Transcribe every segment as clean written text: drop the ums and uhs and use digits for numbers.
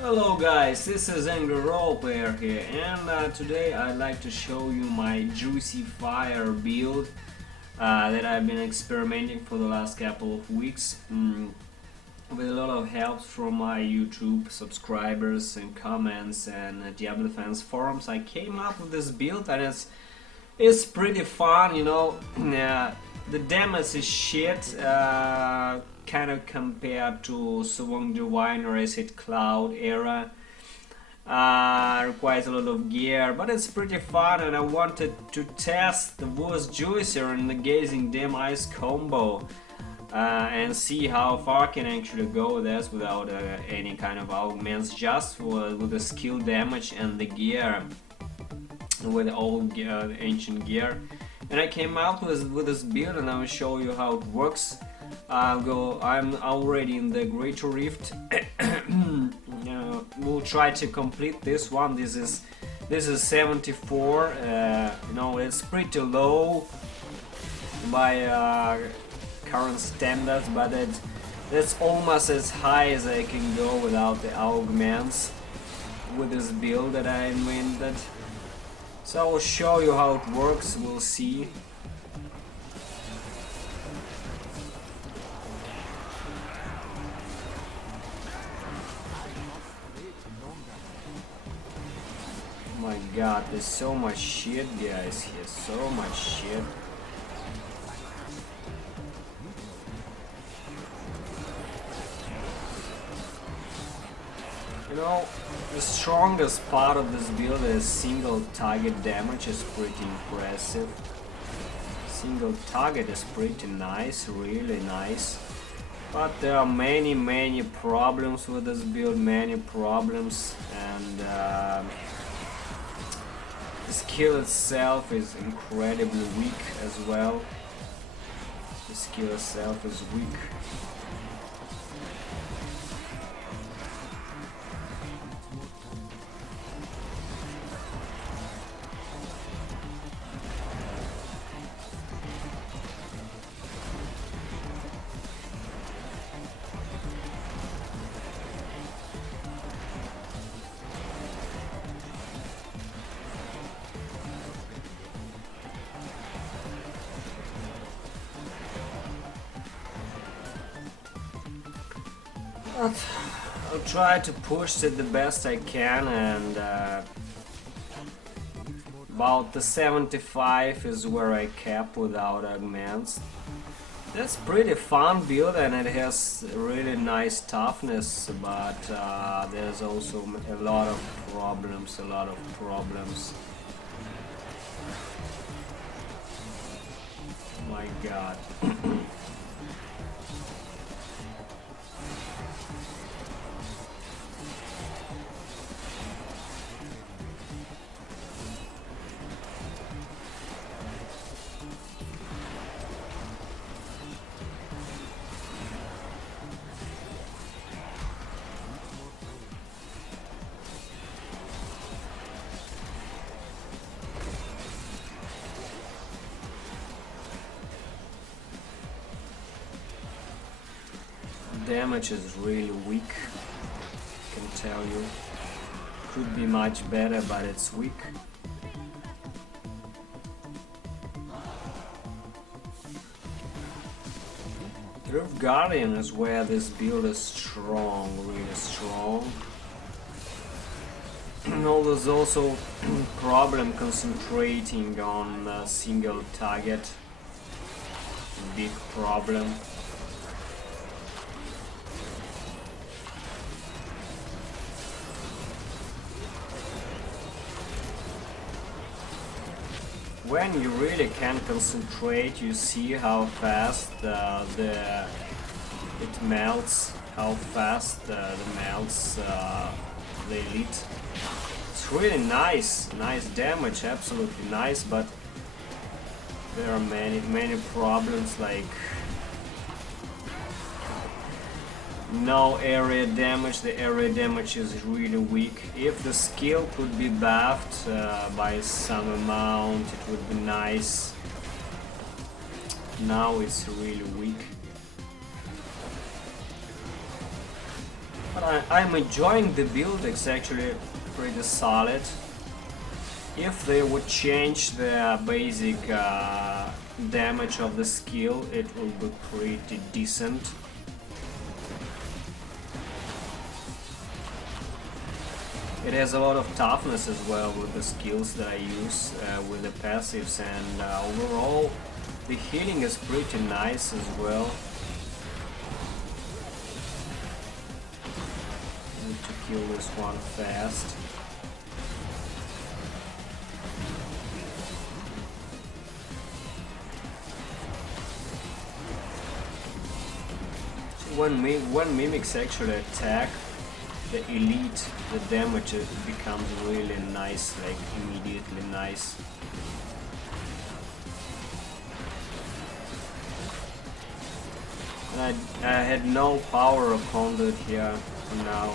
Hello guys, this is Angry Roleplayer here, and today I'd like to show you my Juicy Fire build that I've been experimenting for the last couple of weeks with a lot of help from my YouTube subscribers and comments and Diablo fans forums. I came up with this build and it's pretty fun, you know. The damage is shit, kind of compared to Swung Divine or Acid Cloud era. Requires a lot of gear, but it's pretty fun, and I wanted to test the Woo's Juicer and the Gazing Demise combo and see how far I can actually go with this without any kind of augments, just with the skill damage and the gear, with all ancient gear. And I came out with this build, and I will show you how it works. I'm already in the Greater Rift. We'll try to complete this one. This is 74. You know, it's pretty low by current standards, but that's almost as high as I can go without the augments with this build that I invented. So I will show you how it works. We'll see. Oh my god, there's so much shit, guys, here, so much shit. You know, the strongest part of this build is single target damage is pretty impressive. Single target is pretty nice, really nice. But there are many problems with this build, many problems, and the skill itself is incredibly weak as well. The skill itself is weak. I'll try to push it the best I can, and about the 75 is where I cap without augments. That's pretty fun build, and it has really nice toughness, but there's also a lot of problems, Oh my god. Damage is really weak, I can tell you. Could be much better, but it's weak. Rift Guardian is where this build is strong, really strong. No, there's also problem concentrating on a single target. Big problem. When you really can concentrate, you see how fast it melts, how fast the melts the elite. It's really nice damage, absolutely nice, but there are many problems, like no area damage. The area damage is really weak. If the skill could be buffed by some amount, it would be nice. Now it's really weak. But I'm enjoying the build. It's actually pretty solid. If they would change the basic damage of the skill, it will be pretty decent. It has a lot of toughness as well with the skills that I use with the passives, and overall the healing is pretty nice as well. Need to kill this one fast. When mimics actually attack the elite, the damage becomes really nice, like immediately nice. And I had no power of conduit here now.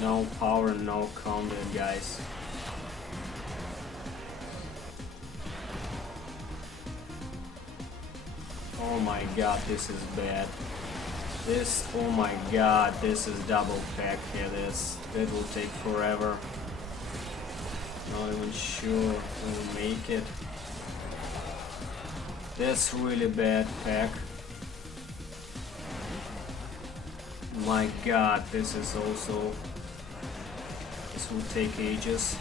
No power, no conduit, guys. Oh my god, this is bad. This, oh my god, this is double pack here. That will take forever. Not even sure we'll make it. That's really bad pack. My god, this is also... This will take ages.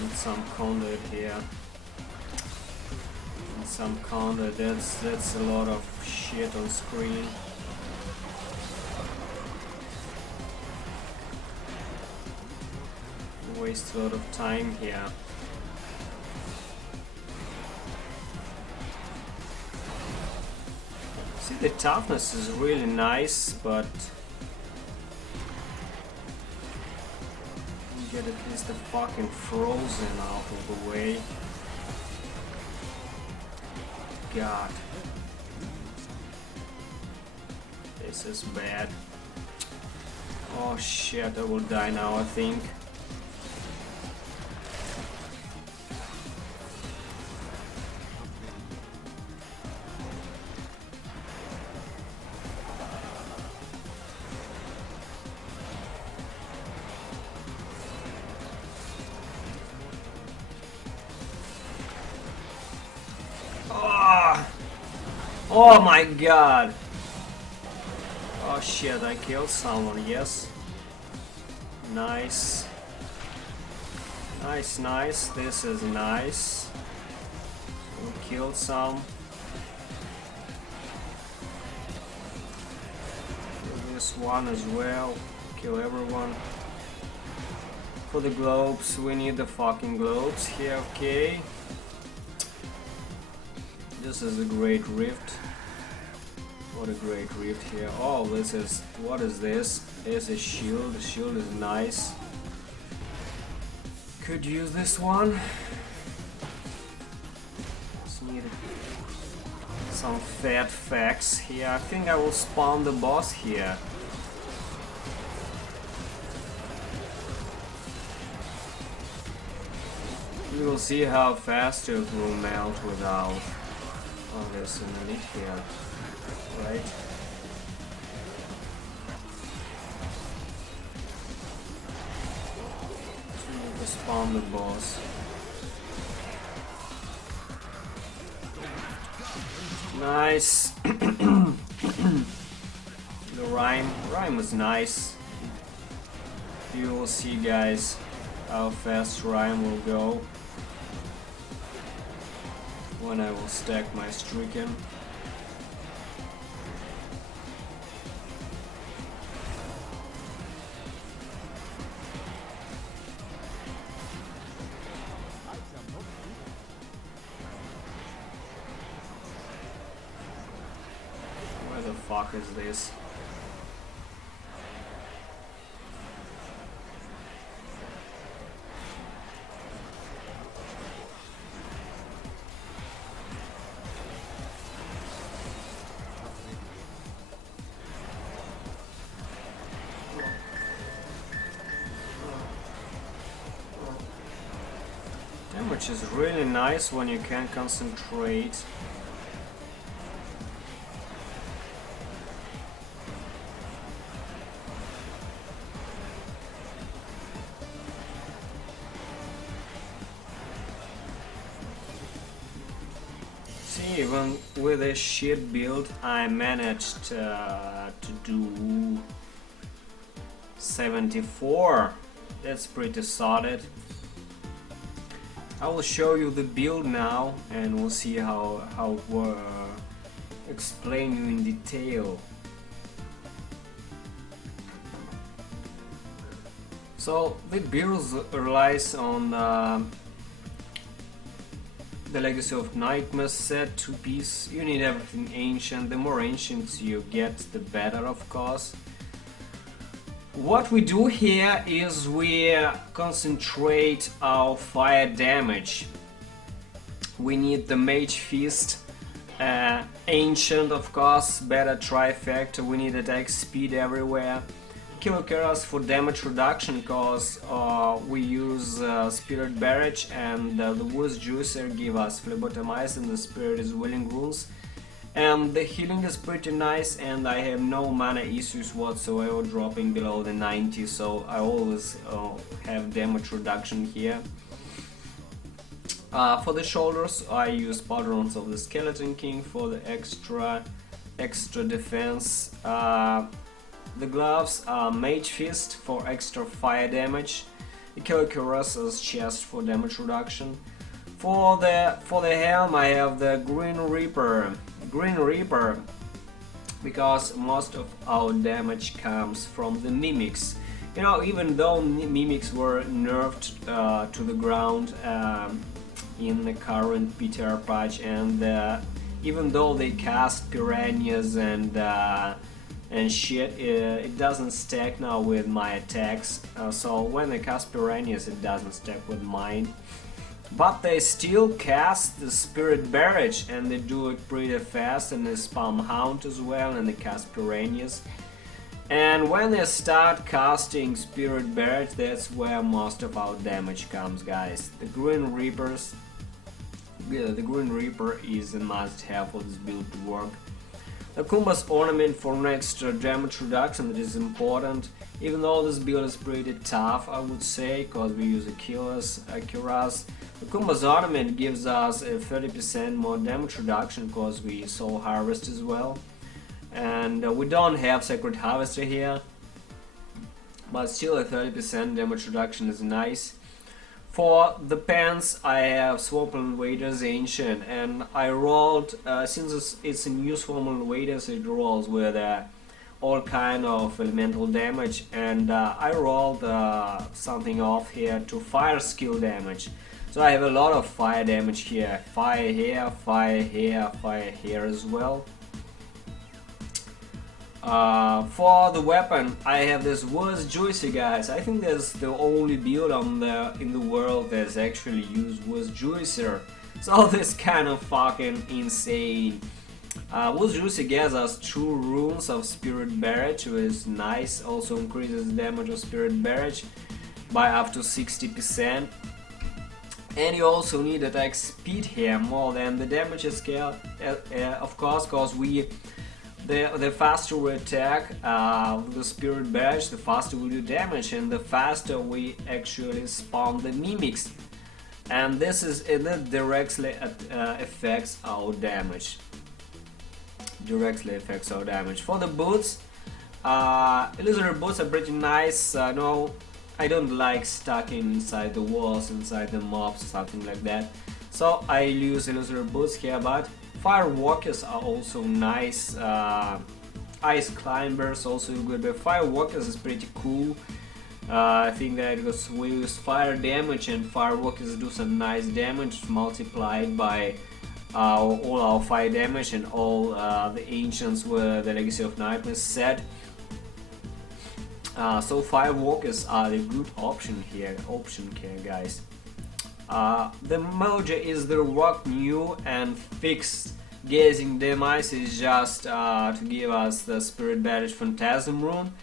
Need some conduit here. Need some conduit. That's a lot of shit on screen. Waste a lot of time here. See, the toughness is really nice, but get at least the fucking frozen out of the way. God. This is bad. Oh shit, I will die now, I think. Oh my god! Oh shit, I killed someone, yes. Nice. Nice, nice, this is nice. We killed some. Kill this one as well. Kill everyone. For the globes, we need the fucking globes here, okay. This is a great rift. What a great rift here. Oh, this is... What is this? It's a shield. The shield is nice. Could use this one. Just need some fat facts here. I think I will spawn the boss here. We will see how fast it will melt without... Oh, there's an elite here, right? So we need to spawn the boss. Nice! The rhyme was nice. You will see, guys, how fast rhyme will go when I will stack my stricken. Where the fuck is this? damage is really nice when you can concentrate. See, even with a shit build, I managed to do 74. That's pretty solid. I will show you the build now, and we'll see how explain you in detail. So the build relies on the Legacy of Nightmare set, 2-piece. You need everything ancient. The more ancients you get, the better, of course. What we do here is we concentrate our fire damage. We need the Mage Fist, ancient, of course, better trifecta. We need attack speed everywhere. Killer Keras for damage reduction, because we use Spirit Barrage, and the Woods Juicer give us Phlebotomize, and the Spirit is Willing Runes. And the healing is pretty nice, and I have no mana issues whatsoever dropping below the 90, so I always have damage reduction here. For the shoulders, I use Patterns of the Skeleton King for the extra defense. The gloves are Mage Fist for extra fire damage. The Killer Keras chest for damage reduction. For the helm, I have the Green Reaper, because most of our damage comes from the mimics. You know, even though mimics were nerfed to the ground in the current PTR patch, and even though they cast piranhas and shit, it doesn't stack now with my attacks. So when they cast piranhas, it doesn't stack with mine. But they still cast the Spirit Barrage, and they do it pretty fast, and they spam Hound as well, and they cast Piranhas. And when they start casting Spirit Barrage, that's where most of our damage comes, guys. The Green Reaper is a must-have for this build to work. The Kumba's Ornament for an extra damage reduction, that is important. Even though this build is pretty tough, I would say, because we use Keras. The Kumba's Ornament gives us a 30% more damage reduction, because we Soul Harvest as well. And we don't have Sacred Harvester here, but still a 30% damage reduction is nice. For the pants, I have Swampland Waders Ancient, and I rolled, since it's a new Swampland Waders, it rolls with all kind of elemental damage, and I rolled something off here to fire skill damage. So I have a lot of fire damage here, fire here, fire here, fire here as well. For the weapon, I have this Woods Juicer, guys. I think that's the only build in the world that's actually used Woods Juicer. So this kind of fucking insane. Woods Juicer gives us 2 runes of Spirit Barrage, which is nice. Also increases the damage of Spirit Barrage by up to 60%. And you also need attack speed here more than the damage scale, of course, because the faster we attack with the Spirit Barrage, the faster we do damage, and the faster we actually spawn the mimics. And this directly affects our damage. For the boots, illusory boots are pretty nice. No, I don't like stacking inside the walls, inside the mobs, something like that. So I use illusory boots here, but Firewalkers are also nice. Ice Climbers also good, but Firewalkers is pretty cool. I think that because we use fire damage, and Firewalkers do some nice damage multiplied by all our fire damage and all the ancients with the Legacy of Nightmare set. So Firewalkers are the good option here, guys. The merger is the reworked new and fixed Gazing Demise is just to give us the Spirit Barrage Phantasm rune,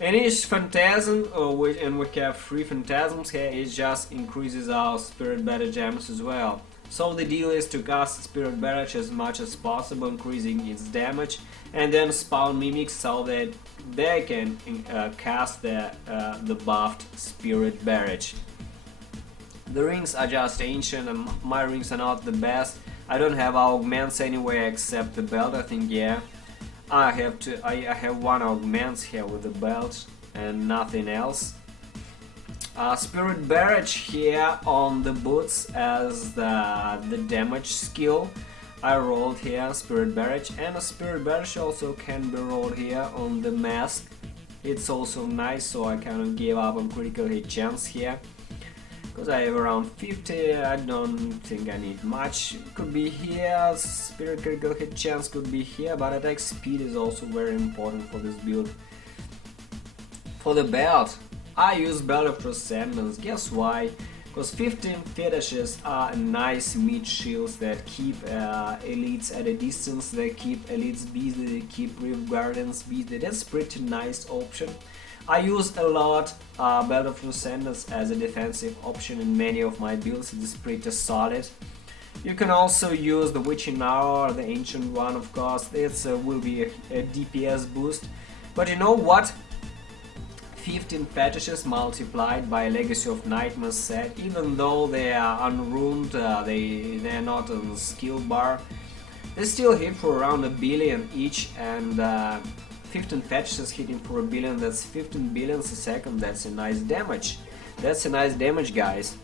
And each phantasm, and we have 3 phantasms here, it just increases our spirit barrage damage as well. So the deal is to cast spirit barrage as much as possible, increasing its damage, and then spawn mimics so that they can cast the buffed spirit barrage. The rings are just ancient, and my rings are not the best. I don't have augments anywhere except the belt. I think, yeah, I have 1 augments here with the belt and nothing else. Spirit barrage here on the boots as the damage skill. I rolled here spirit barrage, and a spirit barrage also can be rolled here on the mask. It's also nice, so I kind of gave up on critical hit chance here. Because I have around 50, I don't think I need much. Could be here, spirit critical hit chance could be here, but attack speed is also very important for this build. For the belt, I use Belt of Transcendence. Guess why? Because 15 fetishes are nice meat shields that keep elites at a distance, they keep elites busy, they keep Reef Guardians busy. That's pretty nice option. I use a lot Belt of Transcendence as a defensive option in many of my builds. It is pretty solid. You can also use the Witching Hour, the ancient one, of course. It will be a DPS boost. But you know what? 15 fetishes multiplied by Legacy of Nightmare set, even though they are unruined, they're not on the skill bar, they still hit for around 1 billion each, and 15 fetishes hitting for 1 billion, that's 15 billions a second. That's a nice damage. That's a nice damage, guys.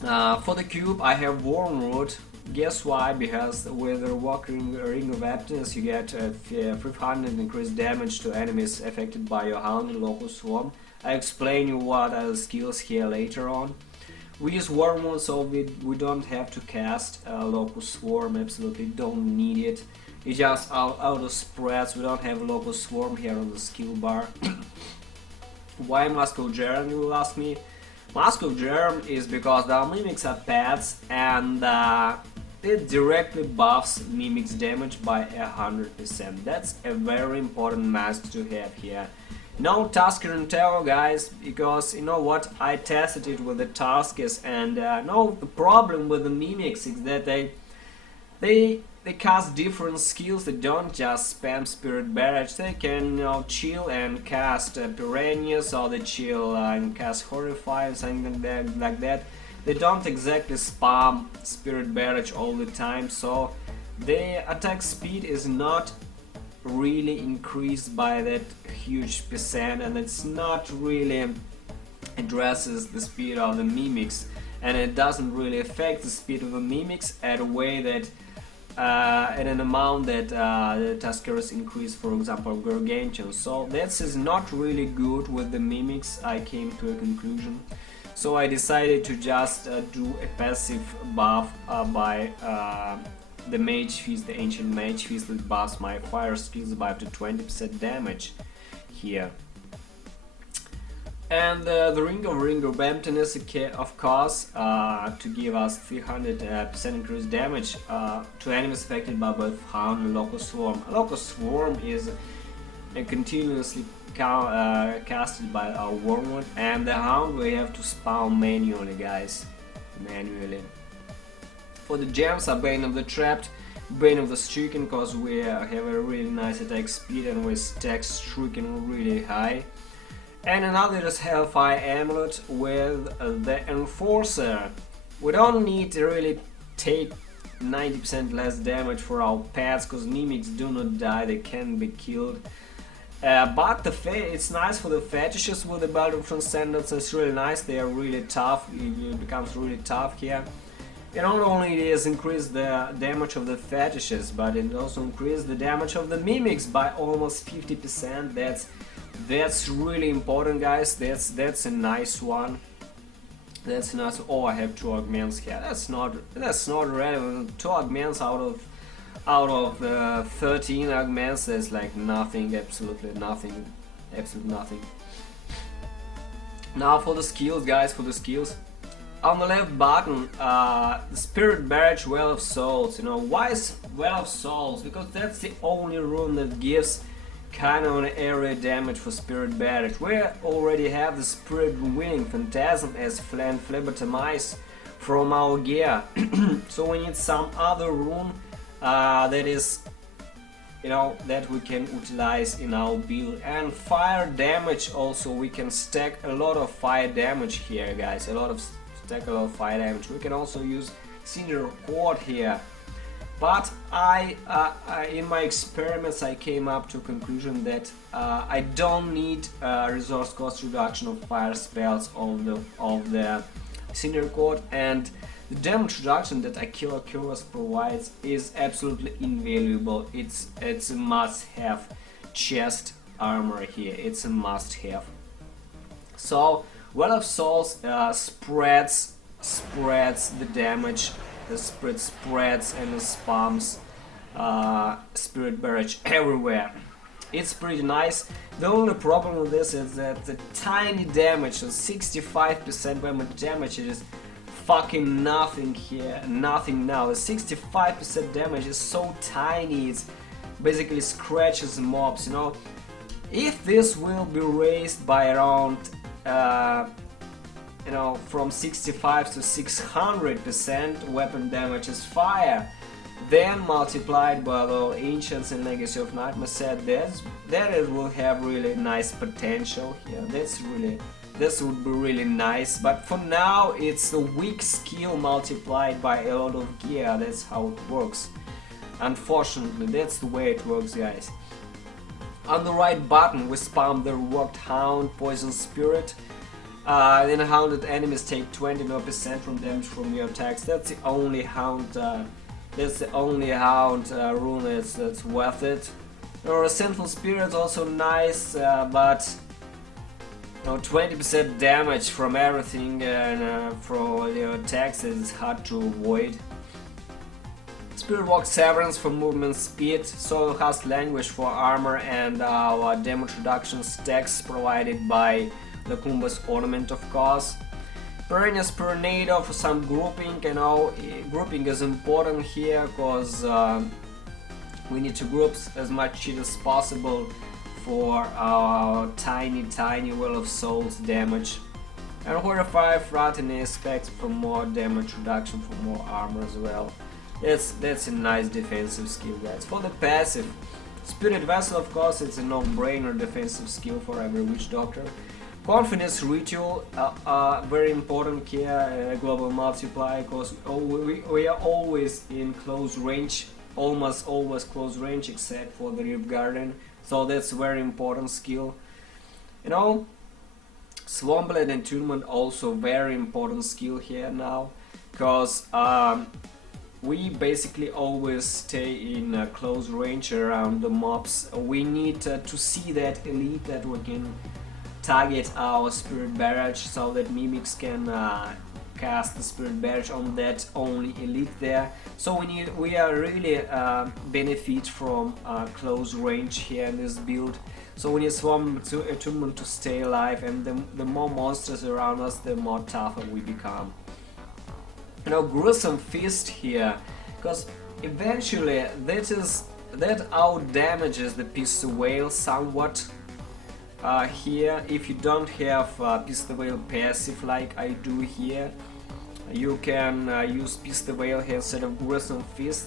For the cube, I have Wormwood. Guess why? Because with the Walking Ring of Happiness you get 300 increased damage to enemies affected by your Hound and Locust Swarm. I explain you what are the skills here later on. We use Wormwood, so we don't have to cast Locust Swarm, absolutely don't need it. It's just auto spreads, we don't have Locust Swarm here on the skill bar. Why Mask of Germ, you will ask me? Mask of Germ is because the mimics are pets, and it directly buffs mimics damage by 100%. That's a very important mask to have here. No Tusker and Terror, guys, because you know what, I tested it with the Tuskers, and no, the problem with the mimics is that they cast different skills. They don't just spam Spirit Barrage. They can, you know, chill and cast Piranhas, or they chill and cast Horrify, something like that. They don't exactly spam Spirit Barrage all the time, so the attack speed is not really increased by that huge percent, and it's not really addresses the speed of the mimics, and it doesn't really affect the speed of the mimics at a way that at an amount that the Tuskers increase, for example, Gargantuan. So that is not really good with the mimics. I came to a conclusion. So I decided to just do a passive buff by the Mage Fist, the Ancient Mage Fist, that buffs my fire skills by up to 20% damage here. And the Ring of Emptiness, of course, to give us 300% increased damage to enemies affected by both Hound and Locust Swarm. Locust Swarm is continuously casted by our Wormwood, and the Hound we have to spawn manually, guys, manually. For the gems are Bane of the Trapped, Bane of the Stricken, because we have a really nice attack speed and we stack Stricken really high. And another is Hellfire Amulet with the Enforcer. We don't need to really take 90% less damage for our pets, because mimics do not die, they can be killed. But it's nice for the fetishes with the Belt of Transcendence. It's really nice, they are really tough, it becomes really tough here. It not only does increase the damage of the fetishes, but it also increases the damage of the mimics by almost 50%. That's really important, guys. That's a nice one. That's nice. Oh, I have 2 augments here. That's not relevant. 2 augments out of the 13 augments. That's like nothing. Absolutely nothing. Absolutely nothing. Now for the skills, guys. For the skills. On the left button, the Spirit Barrage, Well of Souls. You know why is Well of Souls? Because that's the only rune that gives kind of an area damage for Spirit Barrage. We already have the Spirit Winning Phantasm as Demise from our gear, so we need some other rune that is, you know, that we can utilize in our build. And fire damage also, we can stack a lot of fire damage here, guys. Stack a lot of fire damage. We can also use Cinder Cord here. But in my experiments, I came up to a conclusion that I don't need resource cost reduction of fire spells of the Cinder Cord, and the damage reduction that Aquila Cuirass provides is absolutely invaluable. It's a must-have chest armor here. It's a must-have. So Well of Souls spreads the damage. The spirit spreads and it spams Spirit Barrage everywhere. It's pretty nice. The only problem with this is that the tiny damage, so 65% damage, is fucking nothing here, nothing now. The 65% damage is so tiny, it's basically scratches mobs, you know. If this will be raised by around you know, from 65 to 600% weapon damage is fire, then multiplied by the Ancients and Legacy of Nightmare set, that it will have really nice potential here. This would be really nice, but for now it's a weak skill multiplied by a lot of gear. That's how it works. Unfortunately, that's the way it works, guys. On the right button we spam the reworked Hound, Poison Spirit. Then hounded enemies take 20% from damage from your attacks. That's the only hound. Rune that's worth it. Or a Sinful Spirit also nice, but you know, 20% damage from everything for your attacks is hard to avoid. Spirit Walk Severance for movement speed, Soil Husk Language for armor, and our damage reduction stacks provided by the Kumba's Ornament, of course. Perennial Tornado for some grouping. You know, grouping is important here because we need to group as much cheat as possible for our tiny Well of Souls damage. And Horrify Fraternity Specs for more damage reduction, for more armor as well. That's a nice defensive skill, guys. For the passive, Spirit Vessel, of course, it's a no-brainer defensive skill for every Witch Doctor. Confidence Ritual, very important here, global multiplier, because we are always in close range, almost always close range, except for the Reef Garden, so that's very important skill. You know, Swampblade Entombment also very important skill here now, because we basically always stay in close range around the mobs. We need to see that elite that we can target our Spirit Barrage, so that mimics can cast the Spirit Barrage on that only elite there. So we are really benefit from close range here in this build. So we need Swarm Attunement to stay alive, and the more monsters around us, the more tougher we become. You know, Gruesome Fist here, because eventually that out damages the Pistol Whale somewhat. Here, if you don't have Pistol Whale passive like I do here, you can use Pistol Whale here instead of Gruesome Fist.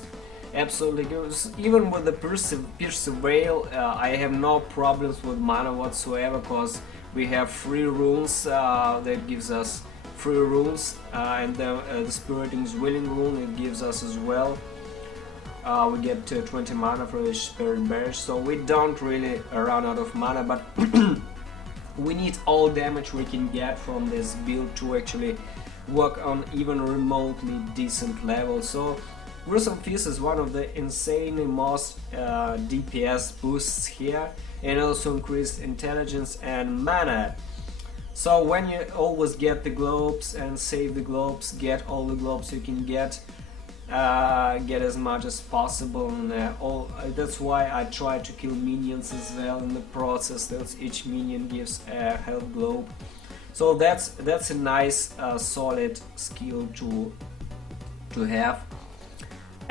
Absolutely good. Even with the Pistol Whale, I have no problems with mana whatsoever, because we have 3 runes that gives us 3 runes, and the Spiriting's Willing rune it gives us as well. We get 20 mana for the Spirit Barrage, so we don't really run out of mana, but we need all damage we can get from this build to actually work on even remotely decent levels. So Gruesome Fist is one of the insanely most DPS boosts here, and also increased intelligence and mana. So when you always get the globes and save the globes, get all the globes you can get as much as possible, and that's why I try to kill minions as well in the process. That each minion gives a health globe, so that's a nice solid skill to have.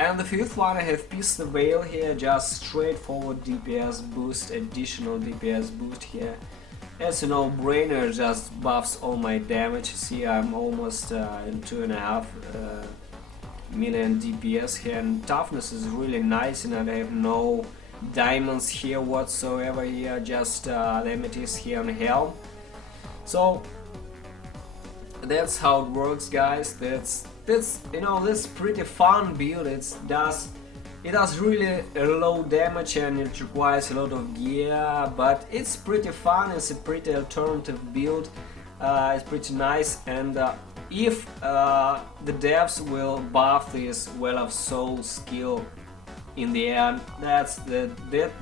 And the fifth one, I have Peace the Veil here, just straightforward DPS boost, additional DPS boost here. It's a no-brainer, just buffs all my damage. See, I'm almost in 2.5 million DPS here, and toughness is really nice, and I have no diamonds here whatsoever here, just amethyst here on helm. So that's how it works, guys. That's this pretty fun build. It does really a low damage and it requires a lot of gear, but it's pretty fun. It's a pretty alternative build. It's pretty nice, and if the devs will buff this Well of Soul skill in the end, that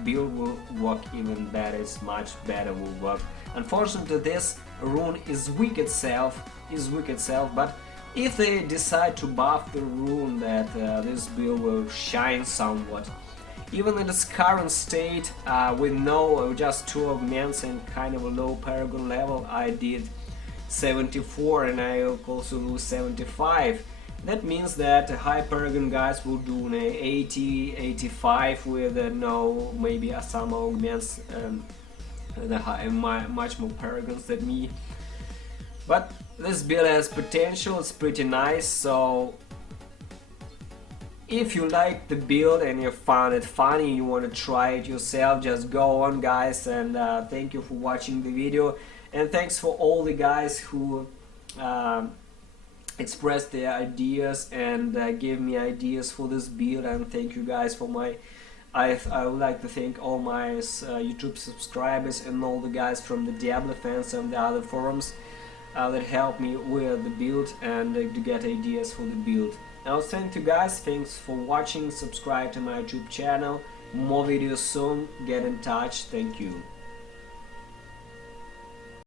build will work even better. It's much better, will work. Unfortunately, this rune is weak itself, but if they decide to buff the rune, that this build will shine somewhat. Even in its current state, with just 2 augments and kind of a low paragon level, I did 74 and I also lose 75. That means that high paragon guys will do 80, 85 with maybe some augments, much more paragons than me. But this build has potential, it's pretty nice. So if you like the build and you found it funny, you want to try it yourself, just go on, guys. And thank you for watching the video, and thanks for all the guys who expressed their ideas and gave me ideas for this build. And thank you guys for I would like to thank all my YouTube subscribers and all the guys from the Diablo fans and the other forums that helped me with the build and to get ideas for the build. Now thank you guys, thanks for watching, subscribe to my YouTube channel, more videos soon, get in touch, thank you.